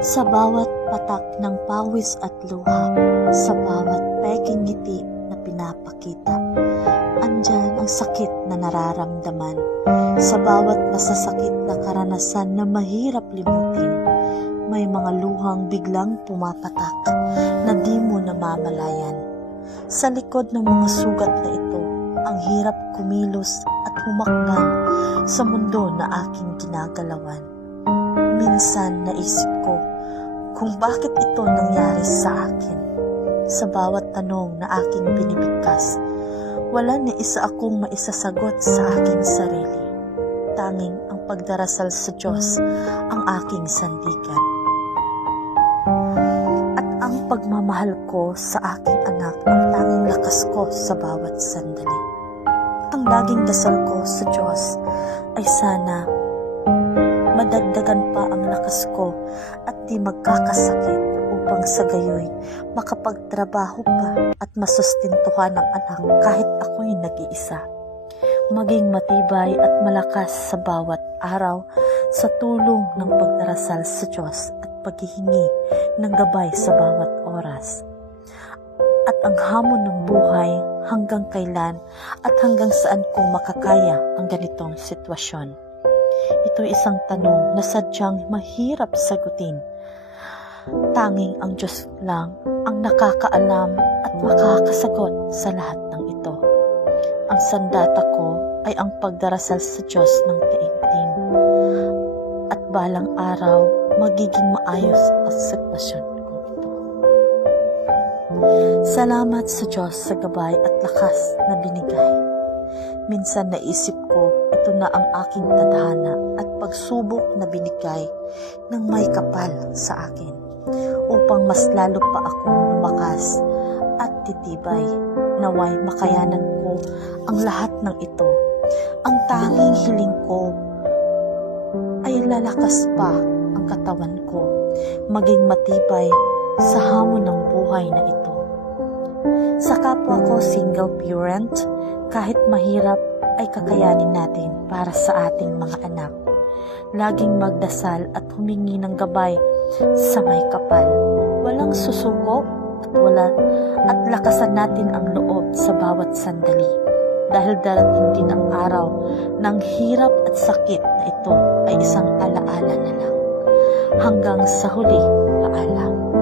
Sa bawat patak ng pawis at luha, sa bawat peking ngiti na pinapakita, andyan ang sakit na nararamdaman. Sa bawat masasakit na karanasan na mahirap limutin, may mga luhang biglang pumapatak na di mo namamalayan. Sa likod ng mga sugat na ito, ang hirap kumilos at humakbang sa mundo na aking ginagalawan. Minsan naisip ko kung bakit ito nangyari sa akin. Sa bawat tanong na aking binibigkas, wala ni isa akong maisasagot sa aking sarili. Tanging ang pagdarasal sa Diyos ang aking sandigan. At ang pagmamahal ko sa aking anak ang tanging lakas ko sa bawat sandali. Ang laging dasal ko sa Diyos ay sana madagdagan pa ang lakas ko at di magkakasakit upang sa gayoy makapagtrabaho pa at masustentuhan ang anak kahit ako'y nag-iisa. Maging matibay at malakas sa bawat araw sa tulong ng pagdarasal sa Diyos at paghihingi ng gabay sa bawat oras. At ang hamon ng buhay hanggang kailan at hanggang saan kong makakaya ang ganitong sitwasyon. Ito isang tanong na sadyang mahirap sagutin. Tanging ang Diyos lang ang nakakaalam at makakasagot sa lahat ng ito. Ang sandata ko ay ang pagdarasal sa Diyos ng taimtim. At balang araw, magiging maayos ang sitwasyon ko ito. Salamat sa Diyos sa gabay at lakas na binigay. Minsan naisip ko, ito na ang aking tadhana at pagsubok na binigay ng may kapal sa akin upang mas lalo pa akong lumakas at titibay. Naway makayanan ko ang lahat ng ito. Ang tanging hiling ko ay lalakas pa ang katawan ko, maging matibay sa hamon ng buhay na ito. Sa kapwa ko single parent, kahit mahirap ay kakayanin natin para sa ating mga anak. Laging magdasal at humingi ng gabay sa may kapal. Walang susuko at lakasan natin ang loob sa bawat sandali. Dahil darating din ang araw ng hirap at sakit na ito ay isang alaala na lang. Hanggang sa huli, paalam.